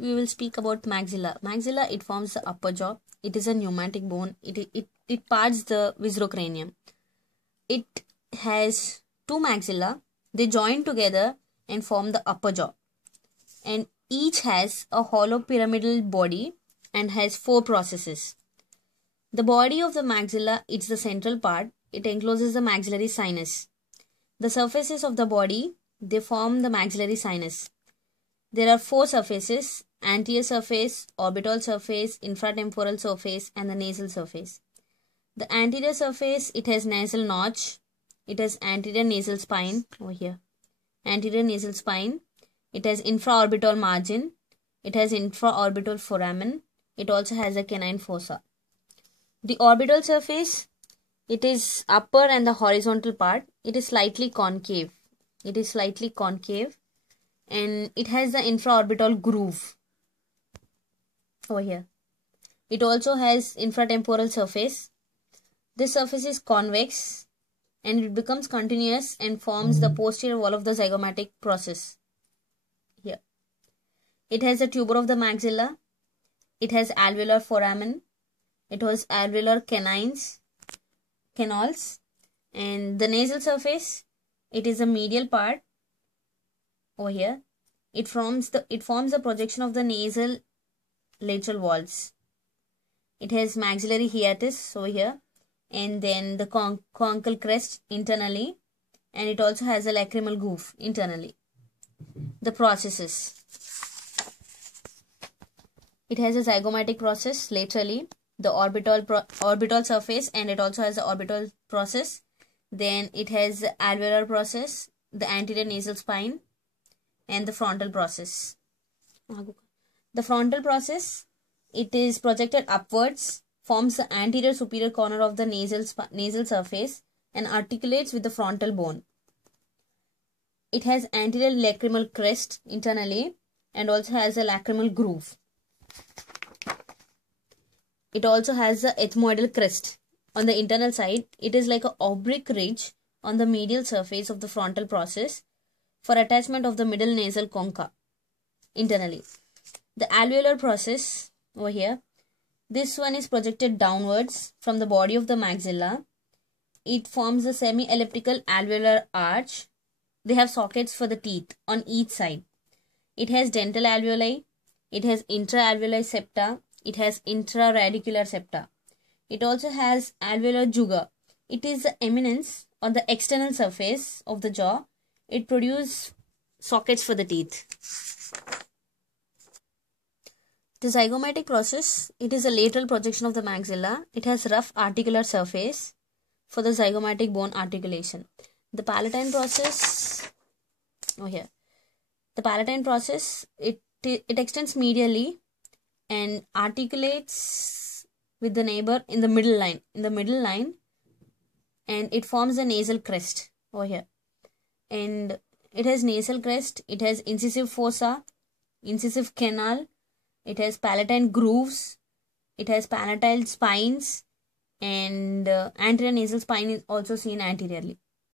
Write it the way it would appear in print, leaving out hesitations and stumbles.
we will speak about maxilla. Maxilla, it forms the upper jaw. It is a pneumatic bone. It parts the viscerocranium. It has two maxilla. They join together and form the upper jaw. And each has a hollow pyramidal body and has four processes. The body of the maxilla, it's the central part. It encloses the maxillary sinus. The surfaces of the body, they form the maxillary sinus. There are four surfaces: anterior surface, orbital surface, infratemporal surface, and the nasal surface. The anterior surface, it has nasal notch. It has anterior nasal spine over here. Anterior nasal spine. It has infraorbital margin. It has infraorbital foramen. It also has a canine fossa. The orbital surface, it is upper and the horizontal part. It is slightly concave. And it has the infraorbital groove over here. It also has infratemporal surface. This surface is convex and it becomes continuous and forms the posterior wall of the zygomatic process. Here. It has the tuber of the maxilla. It has alveolar foramen. It has alveolar canals. And the nasal surface, it is a medial part over here. It forms the projection of the nasal lateral walls. It has maxillary hiatus over here, and then the conchal crest internally, and it also has a lacrimal groove internally. The processes. It has a zygomatic process laterally, the orbital surface, and it also has the orbital process. Then it has the alveolar process, the anterior nasal spine, and the frontal process. The frontal process, it is projected upwards, forms the anterior superior corner of the nasal surface and articulates with the frontal bone. It has anterior lacrimal crest internally and also has a lacrimal groove. It also has the ethmoidal crest. On the internal side, it is like an oblique ridge on the medial surface of the frontal process for attachment of the middle nasal concha internally. The alveolar process over here, this one is projected downwards from the body of the maxilla. It forms a semi-elliptical alveolar arch. They have sockets for the teeth on each side. It has dental alveoli. It has intra-alveoli septa. It has intra-radicular septa. It also has alveolar juga. It is the eminence on the external surface of the jaw. It produces sockets for the teeth. The zygomatic process, it is a lateral projection of the maxilla. It has rough articular surface for the zygomatic bone articulation. The palatine process, over here. The palatine process, it extends medially and articulates with the neighbor in the middle line, and it forms the nasal crest over here. And it has nasal crest, it has incisive fossa, incisive canal, it has palatine grooves, it has palatine spines, and anterior nasal spine is also seen anteriorly.